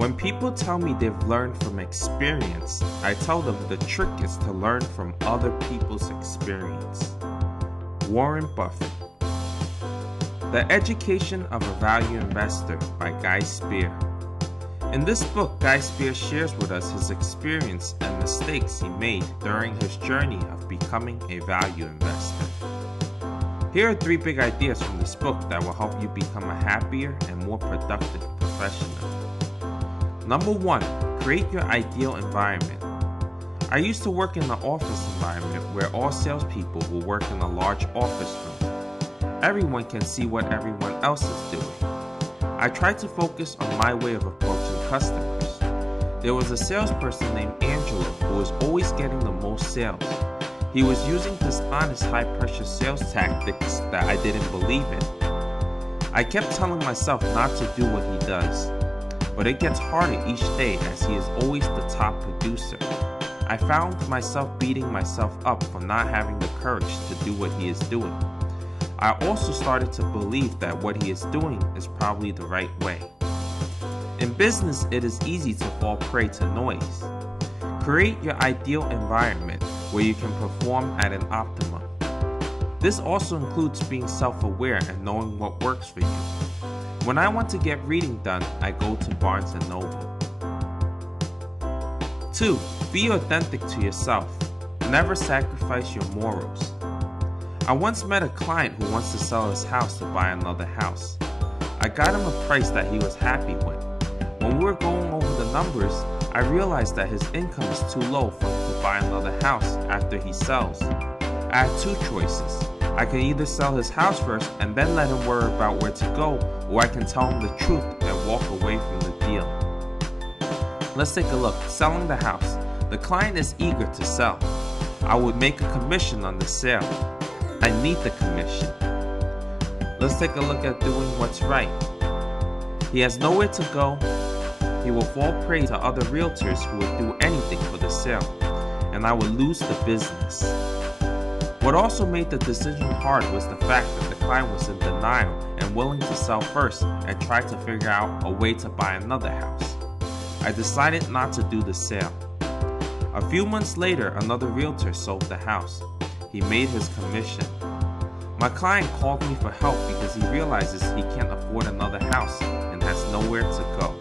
When people tell me they've learned from experience, I tell them the trick is to learn from other people's experience. Warren Buffett. The Education of a Value Investor by Guy Spier. In this book, Guy Spier shares with us his experience and mistakes he made during his journey of becoming a value investor. Here are 3 big ideas from this book that will help you become a happier and more productive professional. Number 1, create your ideal environment. I used to work in the office environment where all salespeople will work in a large office room. Everyone can see what everyone else is doing. I tried to focus on my way of approaching customers. There was a salesperson named Angelo who was always getting the most sales. He was using dishonest high-pressure sales tactics that I didn't believe in. I kept telling myself not to do what he does. But it gets harder each day as he is always the top producer. I found myself beating myself up for not having the courage to do what he is doing. I also started to believe that what he is doing is probably the right way. In business, it is easy to fall prey to noise. Create your ideal environment where you can perform at an optimum. This also includes being self-aware and knowing what works for you. When I want to get reading done, I go to Barnes & Noble. 2. Be authentic to yourself. Never sacrifice your morals. I once met a client who wants to sell his house to buy another house. I got him a price that he was happy with. When we were going over the numbers, I realized that his income is too low for him to buy another house after he sells. I had 2 choices. I can either sell his house first and then let him worry about where to go, or I can tell him the truth and walk away from the deal. Let's take a look. Selling the house. The client is eager to sell. I would make a commission on the sale. I need the commission. Let's take a look at doing what's right. He has nowhere to go. He will fall prey to other realtors who would do anything for the sale, and I would lose the business. What also made the decision hard was the fact that the client was in denial and willing to sell first and try to figure out a way to buy another house. I decided not to do the sale. A few months later, another realtor sold the house. He made his commission. My client called me for help because he realizes he can't afford another house and has nowhere to go.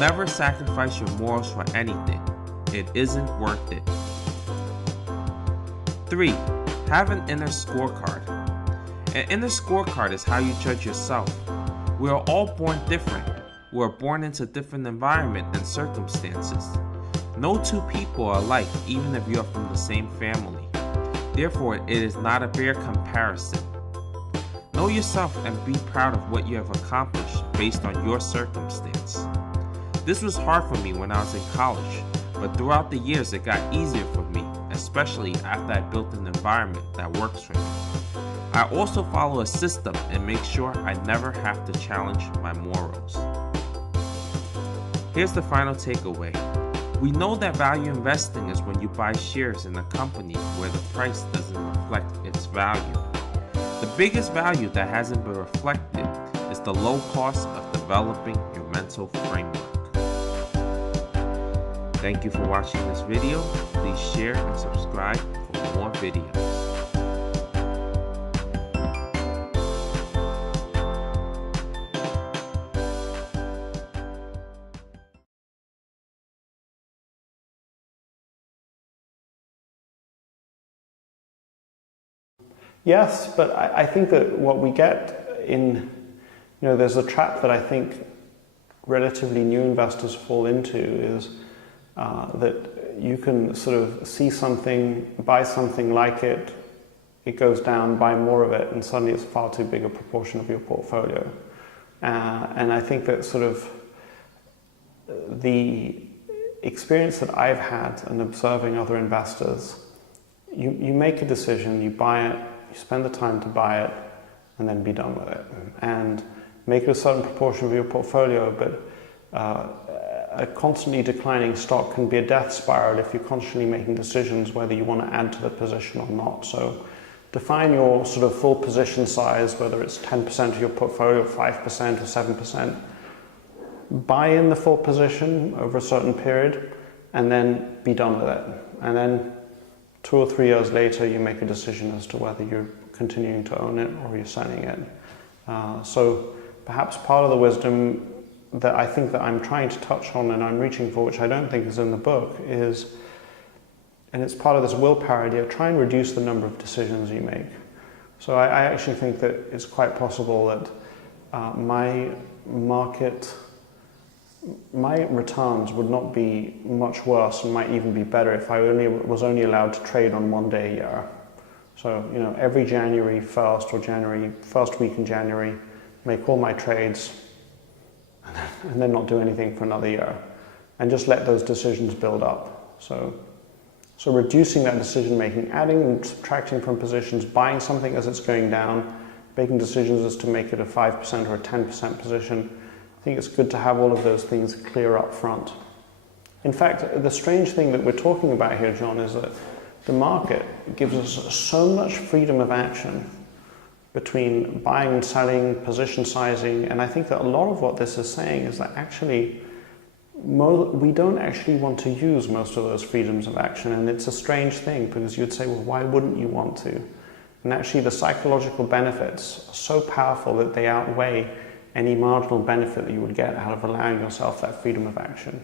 Never sacrifice your morals for anything. It isn't worth it. 3. Have an inner scorecard. An inner scorecard is how you judge yourself. We are all born different. We are born into different environment and circumstances. No 2 people are alike, even if you are from the same family. Therefore, it is not a fair comparison. Know yourself and be proud of what you have accomplished based on your circumstance. This was hard for me when I was in college, but throughout the years it got easier for me, especially after I built an environment that works for me. I also follow a system and make sure I never have to challenge my morals. Here's the final takeaway. We know that value investing is when you buy shares in a company where the price doesn't reflect its value. The biggest value that hasn't been reflected is the low cost of developing your mental framework. Thank you for watching this video. Please share and subscribe for more videos. Yes, but I think that what we get in, there's a trap that I think relatively new investors fall into is that you can sort of see something, buy something like it, it goes down, buy more of it, and suddenly it's far too big a proportion of your portfolio. And I think that sort of the experience that I've had in observing other investors, you make a decision, you buy it, you spend the time to buy it, and then be done with it. And make it a certain proportion of your portfolio, but a constantly declining stock can be a death spiral if you're constantly making decisions whether you want to add to the position or not. So define your sort of full position size, whether it's 10% of your portfolio, 5% or 7%. buy in the full position over a certain period, and then be done with it. And then 2 or 3 years later, you make a decision as to whether you're continuing to own it or you're selling it. So perhaps part of the wisdom that I think that I'm trying to touch on and I'm reaching for, which I don't think is in the book, is, and it's part of this willpower idea, try and reduce the number of decisions you make. So I actually think that it's quite possible that my returns would not be much worse and might even be better if I was only allowed to trade on 1 day a year. So, every January 1st or first week in January, make all my trades and then not do anything for another year and just let those decisions build up. So reducing that decision making, adding and subtracting from positions, buying something as it's going down, making decisions as to make it a 5% or a 10% position. I think it's good to have all of those things clear up front. In fact, the strange thing that we're talking about here, John, is that the market gives us so much freedom of action between buying and selling, position sizing, and I think that a lot of what this is saying is that actually we don't actually want to use most of those freedoms of action, and it's a strange thing because you'd say, well, why wouldn't you want to? And actually the psychological benefits are so powerful that they outweigh any marginal benefit that you would get out of allowing yourself that freedom of action.